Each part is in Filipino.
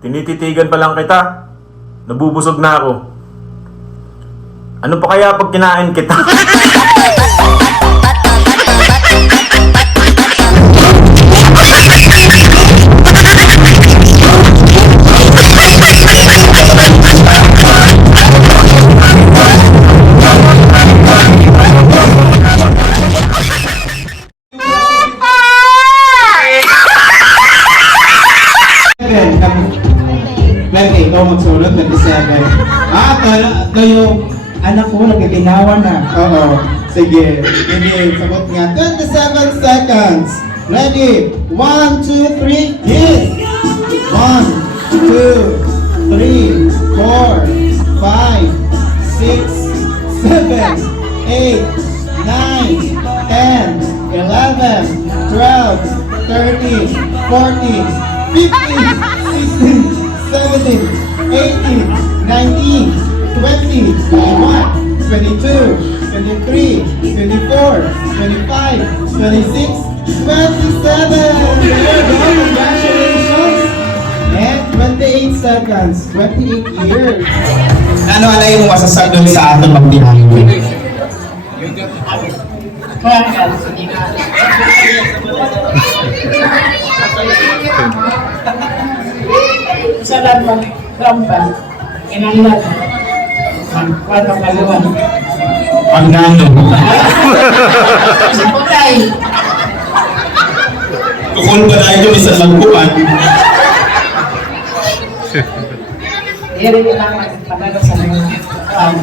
Tinititigan pa lang kita. Nabubusog na ako. Ano pa kaya pag kinain kita? anak ko, nagkakinawa na. Oo. Sige. Sige, sagot nga. 27 seconds. Ready? One, two, three, hit! One, two, three, four, five, six, seven, eight, nine, ten, eleven, twelve, thirteen, fourteen, fifteen, sixteen, seventeen, eighteen, nineteen, twenty, twenty-one, twenty-two, twenty-three, twenty-four, twenty-five, twenty-six, twenty-seven! There you go! Congratulations! And 28 seconds, 28 years. Ano alay mo masasagot sa ating magtinangin? Salamat, Ramba. Inangat. Kuwata kaluan. Ang nano. Sa putay. Kukul ba nila magpadaga sa mga um,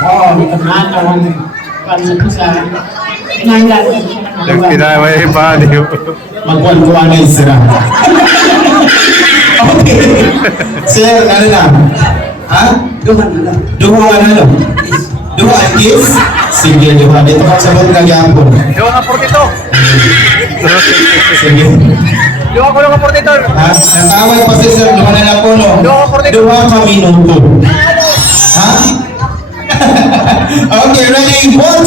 Oo, nagmana ang pansa Inangat. Nagkinamay pa, di ba? Magkuhan-kuhan na sila. okay. Sir, ano na? Ha? Duhan na lang. Duha na lang. Duha ang kiss? Sige, duha. Dito ka sa mga nagyapon. Yung nga portito! Sige. Yung ako lang nga portito! Ha? Natawag pa si Sir, duha na lang po, no? Duha ka. Duha ka minuto. Ha? okay, ready? One,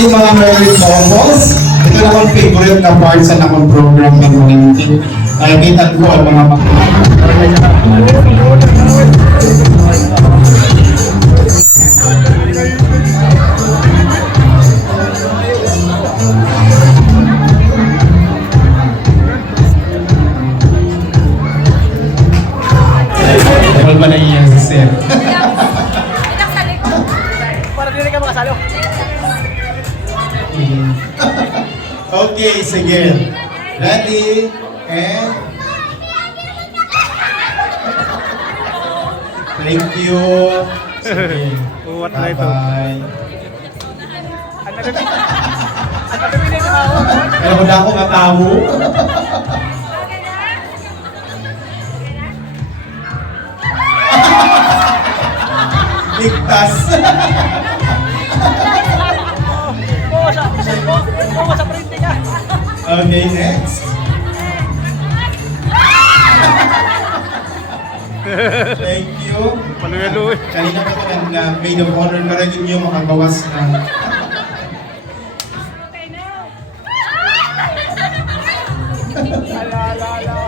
ating mga married couples. Ito na akong favorite na part sa nakong program ng community. Nakikita ko ang mga mga okay, sige. Ready? And... Thank you. Sige. Uwat na ito. Bye-bye. Ano Ano na ako? Kaya wala akong atawo. Ligtas. okay, next. Thank you. Paluelo eh. Kanina pa ito na maid of honor na rin ninyo makabawas ng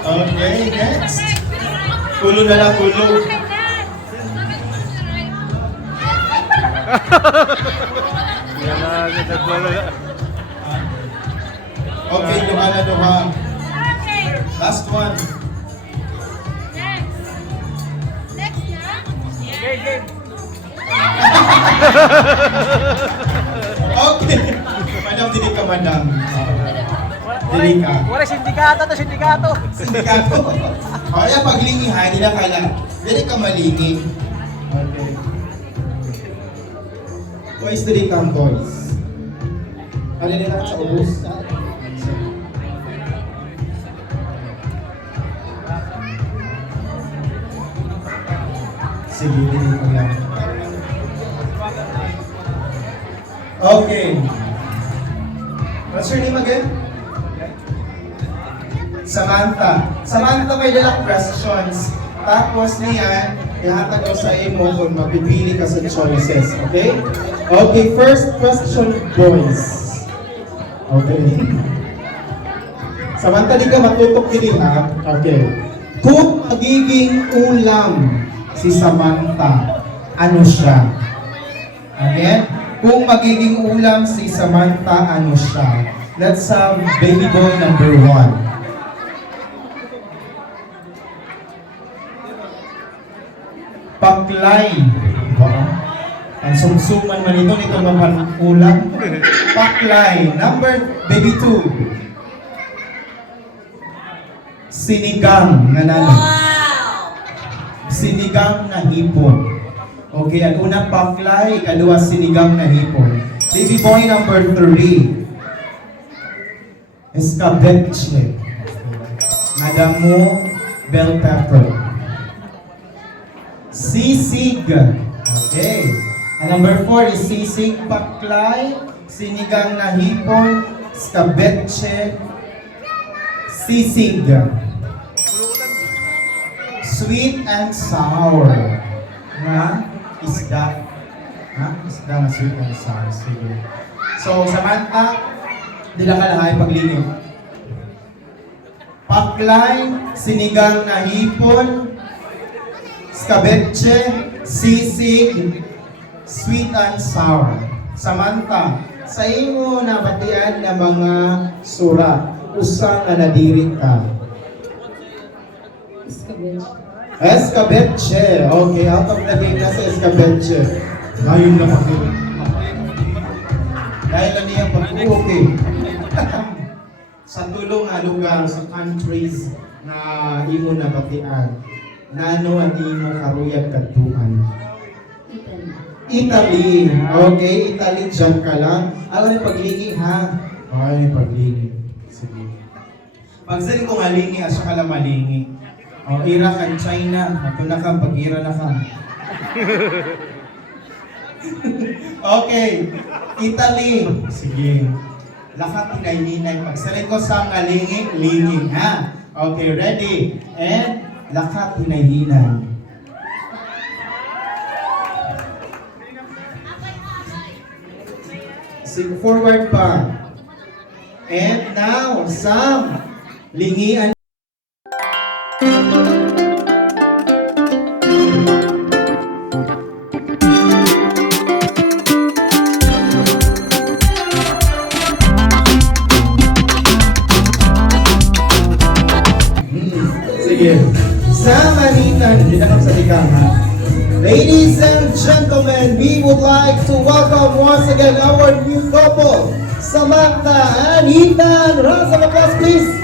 Okay, next. Tulo na lang, tulo. Yan na, ganun na. Okay, duha na duha. Last one. Okay, game. Okay. Madam, dili ka madam. Dili ka. wala sindikato to, sindikato. Sindikato. Kaya paglingi ha, hindi na kailangan. Dili ka malingi. Okay. Boys, dili kang boys. Ano nila sa ubus? Sige, hindi ko lang. Okay. What's your name again? Samantha. Samantha, may dalang questions. Tapos niyan, ihatag ko sa imo kung mapipili ka sa choices. Okay? Okay, first question, boys. Okay. Samantha, di ka matutok din ha? Okay. Kung magiging ulam si Samantha, ano siya? Again, kung magiging ulam si Samantha, ano siya? Let's have baby boy number one. Paklay. Wow. Ang sumsuman man ito, nito mapan ulam. Paklay. Number, baby two. Sinigang na nanay. Sinigang na hipon. Okay, ang unang paklay, ikaduwa sinigang na hipon. Baby boy number three. Escabeche. Madamo bell pepper. Sisig. Okay. And number four is sisig paklay, sinigang na hipon, escabeche, sisig. Sweet and sour. Na isda. Ha? Isda na sweet and sour. Sige. So, Samantha, di lang ka lang ay paglinig. Paklay, sinigang na hipon, Skabeche, sisig, sweet and sour. Samantha, sa imo nabatian na mga sura, usa nga nadiri ka. Escabeche. Okay, out of the game na sa Escabeche. Ngayon na pag Dahil na niya pag okay. sa tulong nga lugar, sa countries na imo nabatian, nano ang imo karuyag kadtuan. Italy. Okay, Italy dyan ka lang. Alam ni pagligi ha? Ay, pagligi. Sige. Pagsaling ko nga lingi, asya ka lang malingi. O, ira ka China. Ato na ka, pag-ira na ka. okay. Italy. Sige. Lakat hinay-hinay. Pagsaling ko sa nga lingi, lingi ha? Okay, ready? And, lakat hinay-hinay. Sig forward pa. And now, Sam, lingian. Sige. Sa manitan, dinakap sa likang ha. Ladies and gentlemen, we would like to welcome once again our new couple, Samantha and Ethan. Round of applause, please.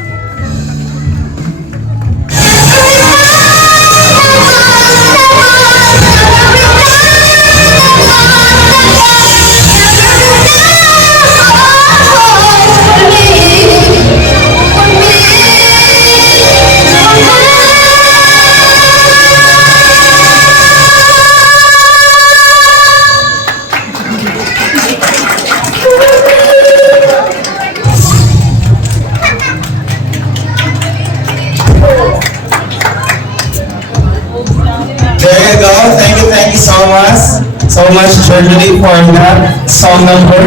Much. Germany, for that song number.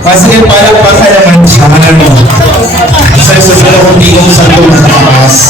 Once again, parang baka naman siya. Sa susunod akong tingong sa tumas.